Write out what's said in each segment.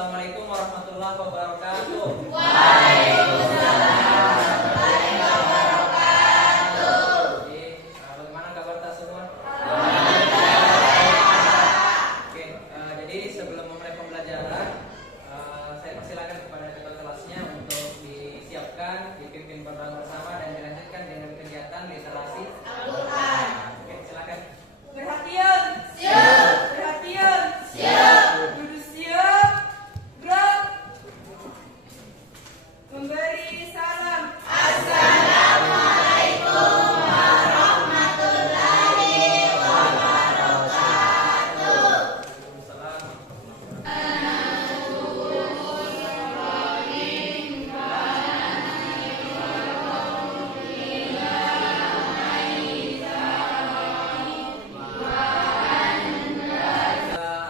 Assalamualaikum warahmatullahi wabarakatuh. Waalaikumsalam warahmatullahi wabarakatuh. Oke, bagaimana kabar kita semua? Oke, jadi sebelum memulai pembelajaran, saya persilakan kepada ketua kelasnya untuk disiapkan, dipimpin bersama dan dilanjutkan dengan kegiatan literasi Al-Quran. Oke, silakan. Perhatian. Siap. Perhatian. Siap. Duduk siap. Gerak. Memberi salam. Assalamualaikum warahmatullahi wabarakatuh. Waalaikumsalam.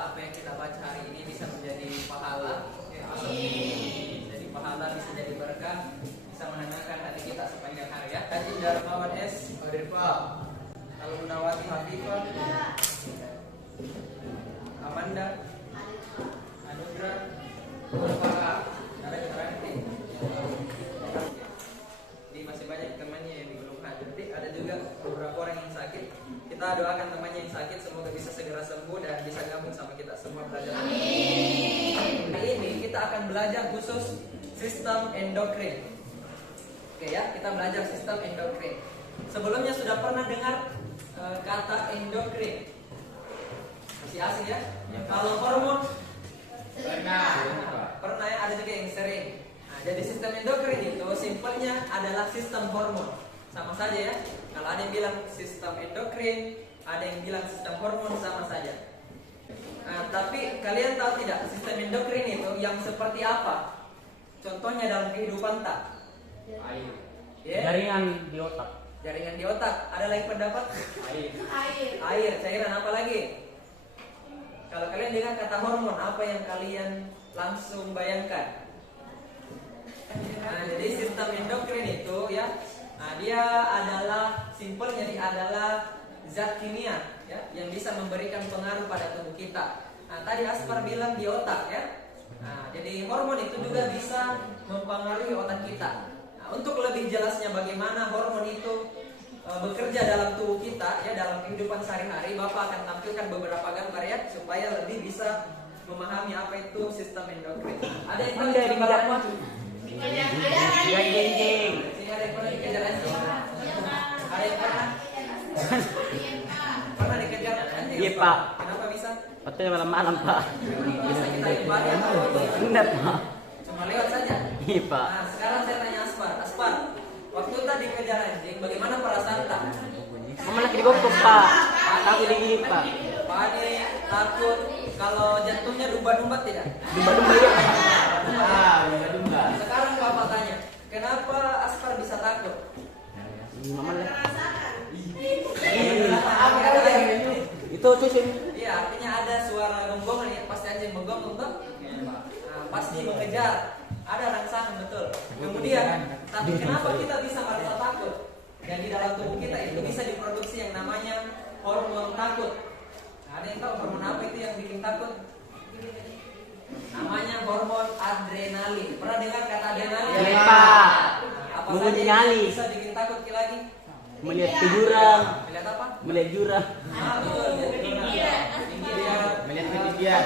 Apa yang kita baca hari ini bisa menjadi pahala, jadi pahala bisa jadi berkah, bisa menenangkan hati kita sepanjang hari ya. Haji Darmawan S. Rifa, Alunawati Hafifah, Amanda, Anugrah, Bapak, ada Ranti. Jadi masih banyak temannya yang belum hadir. Jadi ada juga beberapa orang yang sakit. Kita doakan temannya yang sakit semoga bisa segera sembuh dan bisa gabung sama kita semua belajar. Amin. Hari ini kita akan belajar khusus sistem endokrin. Oke ya, kita belajar sistem endokrin. Sebelumnya sudah pernah dengar kata endokrin? Masih asing ya? Kalau hormon? Pernah ya, ada juga yang sering. Nah, jadi sistem endokrin itu simpelnya adalah sistem hormon. Sama saja ya. Kalau ada yang bilang sistem endokrin, ada yang bilang sistem hormon, sama saja. Nah, tapi kalian tahu tidak sistem endokrin itu yang seperti apa? Contohnya dalam kehidupan tak? Air. Yeah? Jaringan di otak. Jaringan di otak. Ada lagi pendapat? Air. Air, cairan apa lagi? Kalau kalian dengar kata hormon, apa yang kalian langsung bayangkan? Nah, jadi sistem endokrin itu ya, nah, dia adalah simpelnya dia adalah zat kimia ya, yang bisa memberikan pengaruh pada tubuh kita. Nah, tadi Aspar bilang di otak ya. Nah, jadi hormon itu juga bisa mempengaruhi otak kita. Nah, untuk lebih jelasnya bagaimana hormon itu bekerja dalam tubuh kita ya, dalam kehidupan sehari-hari, Bapak akan tampilkan beberapa gambar ya supaya lebih bisa memahami apa itu sistem endokrin. Ada yang tahu gambar apa? Jeng. Sini ada yang pernah dikejar anjing? Ada yang pernah? Pernah dikejar anjing? Iya, Pak. Kenapa bisa? Waktu malam-malam, Pak. Bisa kita limpah ya? Benar, Pak. Cuma lewat saja. Iya, Pak. Nah, sekarang saya tanya Aspar. Aspar, waktu tadi dikejar anjing, bagaimana perasaan tak? Mama lagi digogok, Pak. Aku digigit, Pak. Panik, takut. Kalau jantungnya dumba-dumba tidak? Dumba-dumba ya, Pak. Dumba-dumba. Sekarang Bapak tanya, kenapa Aspar bisa takut? Mama lagi. Itu Itu susun. iya, artinya ada suara gonggongan ya, pasti anjing menggonggong tuh. Nah, pasti mengejar. Ada rangsangan betul. Kemudian, tapi kenapa kita bisa merasa takut? Dan di dalam tubuh kita itu bisa diproduksi yang namanya hormon takut. Nah, ada yang tahu hormon apa itu yang bikin takut? Namanya hormon adrenalin. Pernah dengar kata adrenalin? Iya, Pak. Apa Menguji saja nyali. yang bisa bikin takut lagi? Melihat ke jurang. Melihat apa? Melihat jurang. Betul, ketinggian. Melihat ketinggian.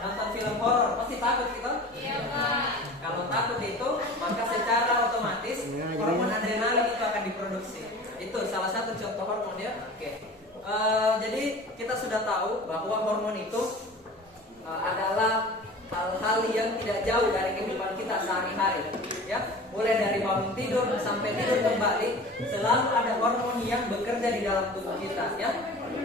Nonton film horor pasti takut gitu? Iya, Pak. Kalau takut itu, maka secara otomatis hormon adrenalin itu akan diproduksi. Itu salah satu contoh hormon ya. Oke. Jadi kita sudah tahu bahwa hormon itu adalah hal-hal yang tidak jauh dari kehidupan kita sehari-hari ya. Mulai dari bangun tidur sampai tidur kembali, selalu ada hormon yang bekerja di dalam tubuh kita ya.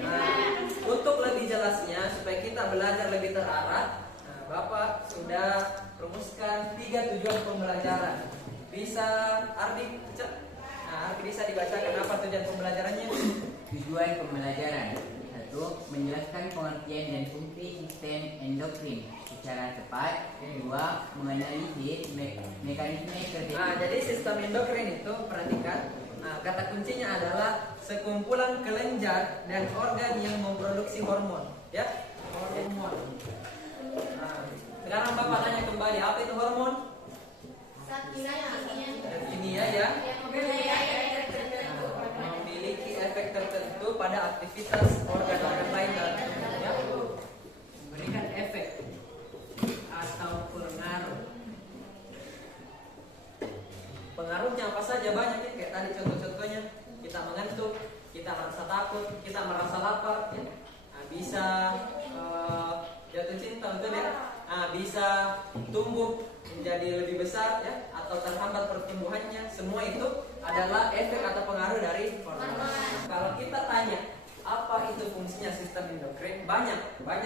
Nah, untuk lebih jelasnya supaya kita belajar lebih terarah, nah, Bapak sudah rumuskan 3 tujuan pembelajaran. Bisa Ardi cek? Nah, Ardi bisa dibacakan apa tujuan pembelajarannya? Tujuan pembelajaran: 1. Menjelaskan pengertian dan fungsi sistem endokrin secara tepat. 2. Menganalisis mekanisme kerja. Nah, jadi sistem endokrin itu perhatikan. Nah, kata kuncinya adalah sekumpulan kelenjar dan organ yang memproduksi hormon, ya. Hormon. Nah, sekali. Apa itu hormon? Kimia ya. Memiliki efek tertentu pada aktivitas organ-organ lain dalam tubuh ya. Memberikan efek atau pengaruh. Pengaruhnya apa saja banyak ya, kayak tadi contoh-contohnya kita mengantuk, kita merasa takut, kita merasa lapar ya. Nah, bisa jatuh cinta betul ya. Nah, bisa tumbuh menjadi lebih besar ya, atau terhambat pertumbuhannya. Semua itu adalah efek atau pengaruh dari hormon. Kalau kita tanya apa itu fungsinya sistem endokrin, banyak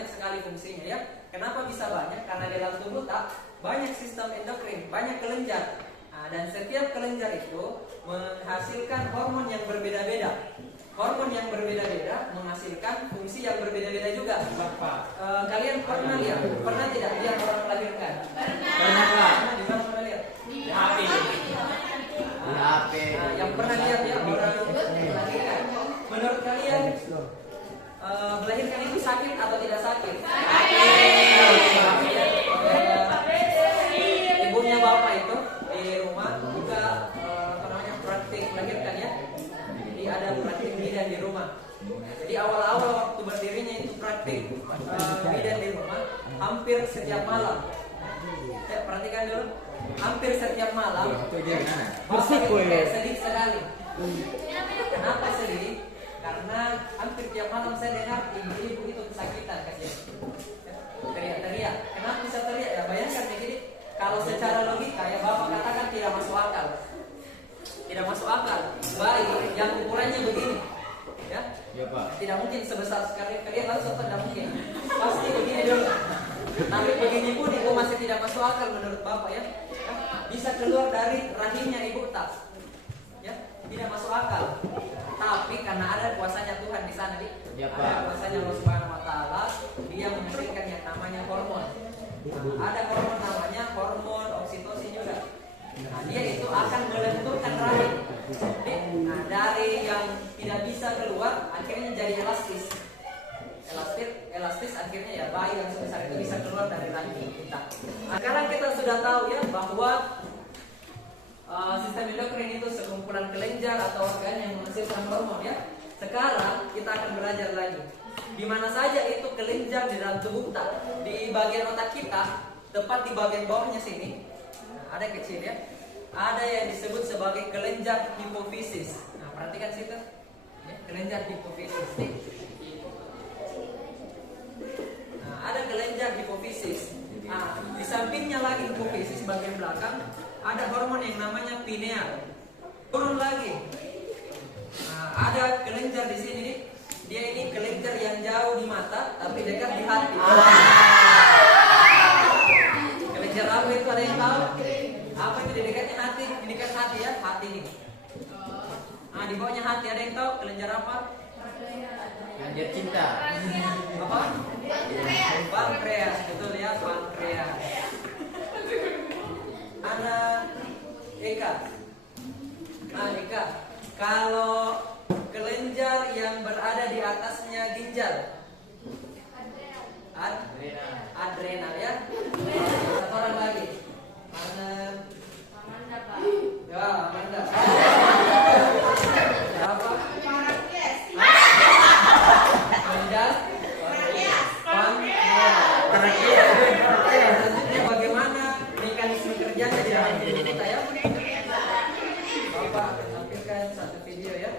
sekali fungsinya ya. Kenapa bisa banyak? Karena di dalam tubuh tak banyak sistem endokrin, banyak kelenjar. Nah, dan setiap kelenjar itu menghasilkan hormon yang berbeda-beda. Hormon yang berbeda-beda menghasilkan fungsi yang berbeda-beda juga. Kalian pernah lihat? Pernah tidak lihat orang melahirkan? Pernah, Pak. Di mana pernah lihat? Di HP. Di HP. Yang pernah lihat ya orang melahirkan. Menurut kalian melahirkan itu sakit atau tidak sakit? Ibunya bapak itu di rumah juga praktik melahirkan ya. Jadi ada praktik bidan di rumah. Jadi awal-awal waktu berdirinya itu praktik bidan di rumah hampir setiap malam. Ya, perhatikan dulu. Hampir setiap malam. Bapak itu kayak sedih sekali. Kenapa sedih? Karena hampir tiap malam saya dengar ibu-ibu itu kesakitan kasihan. Teriak-teriak. Kenapa bisa teriak? Ya bayangkan begini. Kalau secara logika ya bapak katakan tidak masuk akal. Tidak masuk akal. Bayi yang ukurannya begini, ya? Ya, Pak. Tidak mungkin sebesar sekali. Kalian langsung tidak mungkin. Pasti begini dulu. Tapi begini pun ibu masih tidak masuk akal menurut bapak ya. Bisa keluar dari rahimnya ibu tak? Ya, tidak masuk akal. Tapi karena ada kuasanya Tuhan di sana, Ya, Pak. ada kuasanya Allah Subhanahu Wa Taala, Dia menghasilkan yang namanya hormon. Ada hormon namanya hormon oksitosin juga. Nah, dia itu akan melenturkan rahim. Nah, dari yang tidak bisa keluar akhirnya jadi elastis. Elastis akhirnya ya bayi yang sebesar itu bisa keluar dari rahim kita. Nah, sekarang kita sudah tahu ya bahwa sistem endokrin itu sekumpulan kelenjar atau organ yang menghasilkan hormon ya. Sekarang kita akan belajar lagi. Di mana saja itu kelenjar di dalam tubuh kita? Di bagian otak kita, tepat di bagian bawahnya sini. Nah, ada kecil ya. Ada yang disebut sebagai kelenjar hipofisis. Nah, perhatikan situ. Ya, kelenjar hipofisis. Nah, ada kelenjar hipofisis. Nah, di sampingnya lagi hipofisis bagian belakang ada hormon yang namanya pineal. Turun lagi. Nah, ada kelenjar di sini nih. Dia ini kelenjar yang jauh di mata tapi dekat di hati. Kelenjar apa itu, ada yang tahu? Apa itu di dekatnya hati? Di dekat hati ya, hati ini. Nah, di bawahnya hati ada yang tahu kelenjar apa? Kelenjar cinta. Apa? Pankreas, betul ya, pankreas. Anak Eka. Nah, Eka, kalau kelenjar yang berada di atasnya ginjal, adrenal ya. Satu orang lagi. Amanda, Pak. Ya, Amanda. Apa? Ginjal. Selanjutnya bagaimana mekanisme kerjanya di dalam tubuh kita ya? Bapak akan tampilkan satu video ya.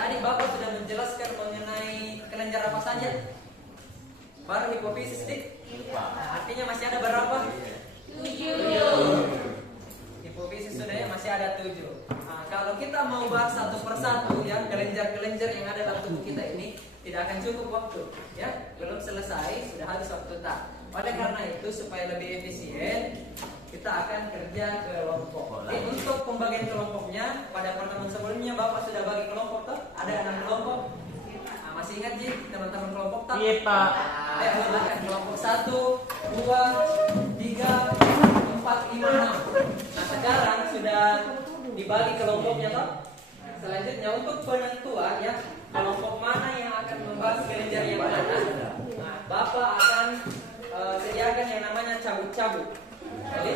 Tadi Bapak sudah menjelaskan mengenai kelenjar apa saja. Baru hipofisis dik. Nah, artinya masih ada berapa? 7. Hipofisis sudah ya, masih ada 7. Nah, kalau kita mau bahas satu persatu ya kelenjar-kelenjar yang ada dalam tubuh kita ini tidak akan cukup waktu ya, belum selesai sudah habis waktu tak. Oleh karena itu supaya lebih efisien kita akan kerja kelompok. Jadi untuk pembagian kelompoknya pada pertemuan sebelumnya Bapak sudah bagi kelompok toh? Ada 6 kelompok. Nah, masih ingat Ji teman-teman kelompok tak? Iya, Pak. Ayo silakan kelompok 1, 2, 3, 4, 5, 6. Nah sekarang sudah dibagi kelompoknya toh. Selanjutnya untuk penentuan ya kelompok mana yang akan membahas kelenjar yang mana. Nah, Bapak akan sediakan yang namanya cabut-cabut. Jadi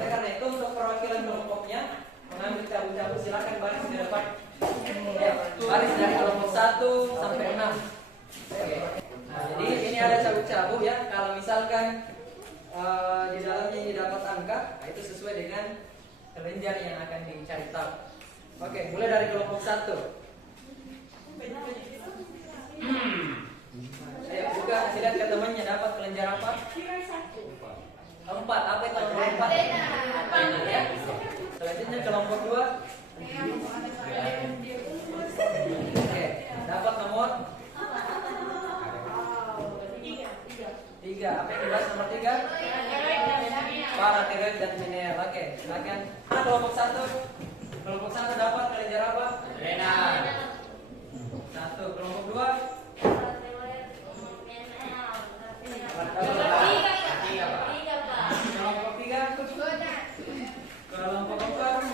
karena itu untuk perwakilan kelompoknya mengambil cabut-cabut silakan baris di depan. Ya, baris dari kelompok 1 sampai 6. Oke. Nah, jadi ini ada cabut-cabut ya. Kalau misalkan di dalamnya ini dapat angka, nah itu sesuai dengan kelenjar yang akan dicari tahu. Oke, mulai dari kelompok 1. Ayo buka, kasih lihat ke temannya dapat kelenjar apa? 4. Apa itu kelompok 4? Ya. Selanjutnya kelompok 2. Oke, dapat nomor 3. Apa yang dibahas nomor 3? Paratiroid dan pineal. Oke, silakan. Mana kelompok 1? Kelompok 1 dapat kelenjar apa? Renal. 1. Kelompok 2? Kelompok 3? Kelompok 4?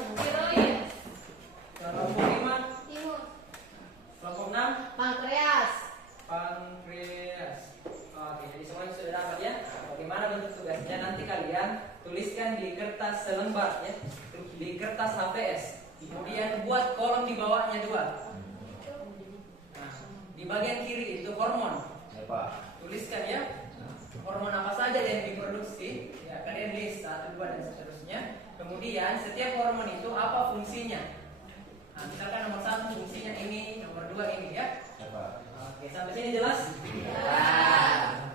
Kelompok 5? Kelompok 6? Pankreas. Pankreas. Oke, jadi semuanya sudah dapat ya. Bagaimana bentuk tugasnya? Nanti kalian tuliskan di kertas selembar ya, di kertas HVS. Kemudian buat kolom di bawahnya 2. Nah, di bagian kiri itu hormon. Ya Pak. Tuliskan ya. Hormon apa saja yang diproduksi? Ya, kalian list 1, 2 dan seterusnya. Kemudian setiap hormon itu apa fungsinya? Nah, misalkan nomor 1 fungsinya ini, nomor 2 ini ya. Ya Pak. Oke, sampai sini jelas?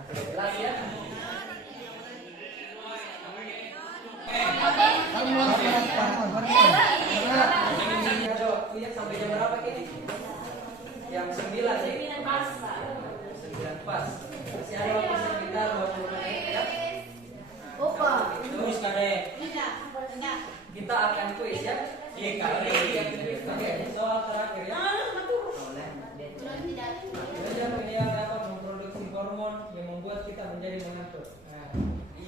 Jelas ya? Ada waktunya sampai jam berapa ini? Jam 9 ya? 9 pas. Masih ada waktu sekitar 20 menit ya? Opa. Terus kita akan kuis ya? Iya, oke, ini soal terakhir ya. Kelenjar pineal dapat memproduksi hormon yang membuat kita menjadi mengantuk. Nah,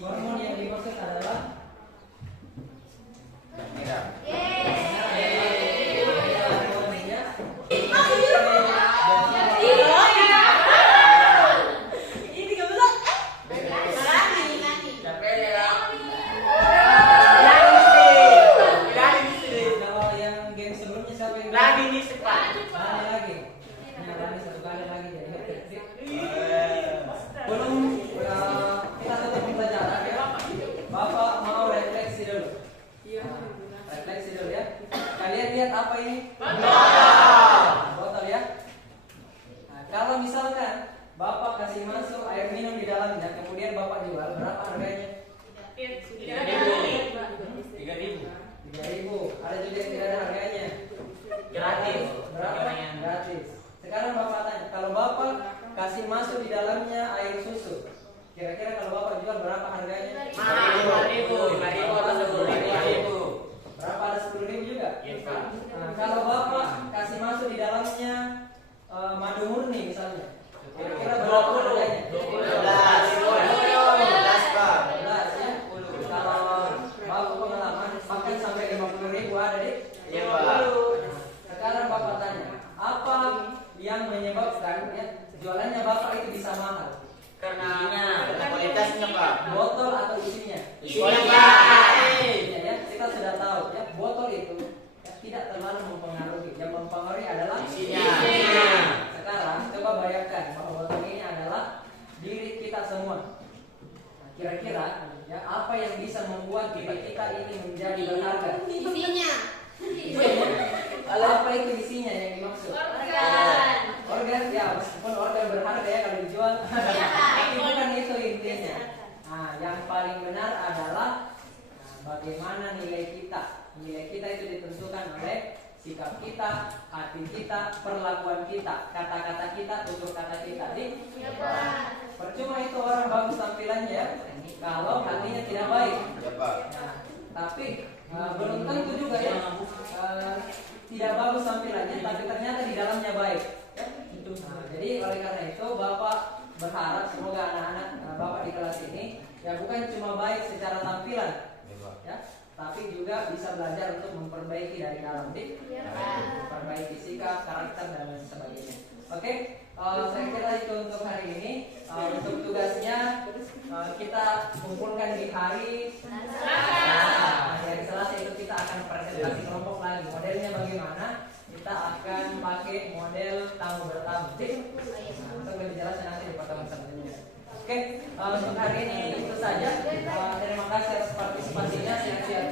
hormon yang dimaksud adalah Merah. Kalau yang game sebelumnya siapa yang Lagi nih Pak. Lani lagi. Nah, Lani 1 kali lagi jadi hat-trick. Belum kita tetap pembelajaran ya. Bapak mau refleksi dulu. Refleksi dulu ya. Kalian lihat apa ini? Botol ya. Nah, kalau misalkan Bapak kasih masuk air minum di dalamnya, kemudian Bapak jual, berapa harganya? 3.000. 3.000. Ada juga yang tidak ada harganya. Gratis. Berapa? Gratis. Sekarang Bapak tanya, kalau Bapak kasih masuk di dalamnya air susu, kira-kira kalau Bapak jual berapa harganya? 5.000 atau 10.000. Berapa, ada 10.000 juga? Iya Pak. Nah, kalau Bapak kasih masuk di dalamnya madu murni misalnya, kira-kira berapa harganya? 12 Pak. 12 ya. Kalau Bapak pengalaman makan sampai 50.000 ada di? Iya Pak. Sekarang Bapak tanya, apa yang menyebabkan ya jualannya Bapak itu bisa mahal? Karena Kualitasnya Pak. Botol atau isinya? isinya. Isinya ya, kita sudah tahu ya, botol itu ya, tidak terlalu mempengaruhi. Yang mempengaruhi adalah Isinya. Sekarang coba bayangkan bahwa botol ini adalah diri kita semua. Nah, kira-kira ya apa yang bisa membuat diri kita ini menjadi berharga? Isinya. Apa itu isinya yang dimaksud? Organ ya, meskipun organ berharga ya kalau dijual. Tapi bukan itu intinya. Nah, yang paling benar adalah bagaimana nilai kita. Nilai kita itu ditentukan oleh sikap kita, hati kita, perlakuan kita, kata-kata kita, tutur kata kita. Jadi, percuma itu orang bagus tampilannya kalau hatinya tidak baik. Ya Pak. Nah, tapi belum tentu juga ya tidak bagus tampilannya, tapi ternyata di dalamnya baik. Ya? Nah, jadi oleh karena itu Bapak berharap semua Ya, bukan cuma baik secara tampilan, ya, tapi juga bisa belajar untuk memperbaiki dari dalam diri, memperbaiki sikap, karakter dan lain sebagainya. Oke, saya kira itu untuk hari ini. Untuk tugasnya kita kumpulkan di hari Selasa itu kita akan presentasi kelompok lagi. Modelnya bagaimana? Kita akan pakai model tamu bertamu. Untuk lebih jelasnya nanti di pertemuan selanjutnya. Oke, untuk hari ini itu saja. Terima kasih atas partisipasinya. Sehat-sehat